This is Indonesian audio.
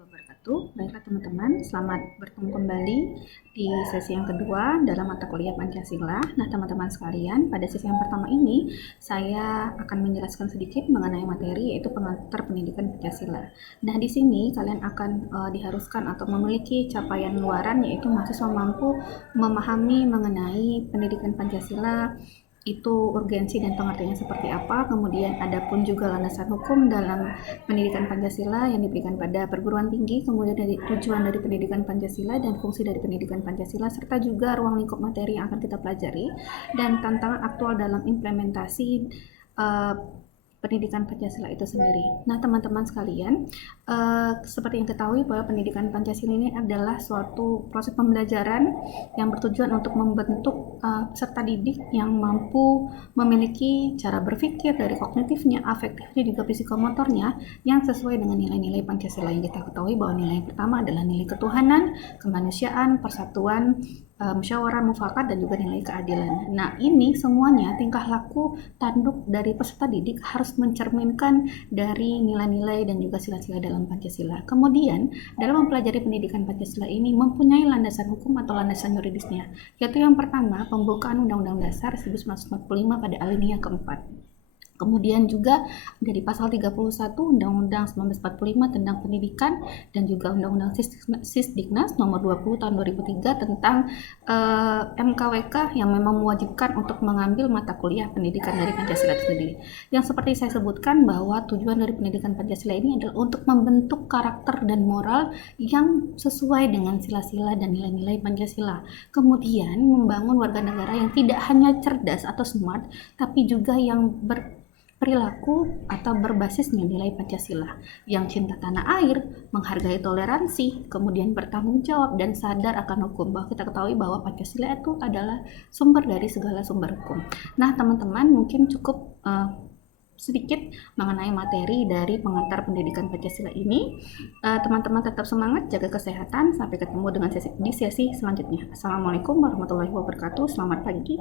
wabarakatuh. Baiklah teman-teman, selamat bertemu kembali di sesi yang kedua dalam mata kuliah Pancasila. Nah teman-teman sekalian, pada sesi yang pertama ini saya akan menjelaskan sedikit mengenai materi yaitu pengantar pendidikan Pancasila. Nah di sini kalian akan diharuskan atau memiliki capaian luaran yaitu mahasiswa mampu memahami mengenai pendidikan Pancasila, itu urgensi dan pengertiannya seperti apa, kemudian ada pun juga landasan hukum dalam pendidikan Pancasila yang diberikan pada perguruan tinggi, kemudian dari tujuan dari pendidikan Pancasila dan fungsi dari pendidikan Pancasila, serta juga ruang lingkup materi yang akan kita pelajari dan tantangan aktual dalam implementasi uh, pendidikan Pancasila itu sendiri. Nah teman-teman sekalian, seperti yang ketahui bahwa pendidikan Pancasila ini adalah suatu proses pembelajaran yang bertujuan untuk membentuk peserta didik yang mampu memiliki cara berpikir dari kognitifnya, afektifnya, juga psikomotornya yang sesuai dengan nilai-nilai Pancasila yang kita ketahui bahwa nilai yang pertama adalah nilai ketuhanan, kemanusiaan, persatuan, musyawarah mufakat, dan juga nilai keadilan. Nah ini semuanya tingkah laku tanduk dari peserta didik harus mencerminkan dari nilai-nilai dan juga sila-sila dalam Pancasila. Kemudian dalam mempelajari pendidikan Pancasila ini mempunyai landasan hukum atau landasan yuridisnya, yaitu yang pertama pembukaan Undang-Undang Dasar 1945 pada alinea keempat. Kemudian juga dari pasal 31 Undang-Undang 1945 tentang pendidikan dan juga Undang-Undang Sisdiknas nomor 20 tahun 2003 tentang MKWK yang memang mewajibkan untuk mengambil mata kuliah pendidikan dari Pancasila itu sendiri. Yang seperti saya sebutkan bahwa tujuan dari pendidikan Pancasila ini adalah untuk membentuk karakter dan moral yang sesuai dengan sila-sila dan nilai-nilai Pancasila. Kemudian membangun warga negara yang tidak hanya cerdas atau smart, tapi juga yang perilaku atau berbasis nilai Pancasila yang cinta tanah air, menghargai toleransi, kemudian bertanggung jawab dan sadar akan hukum. Bahwa kita ketahui bahwa Pancasila itu adalah sumber dari segala sumber hukum. Nah teman-teman mungkin cukup sedikit mengenai materi dari pengantar pendidikan Pancasila ini. Teman-teman tetap semangat, jaga kesehatan, sampai ketemu dengan di sesi selanjutnya. Assalamualaikum warahmatullahi wabarakatuh, selamat pagi.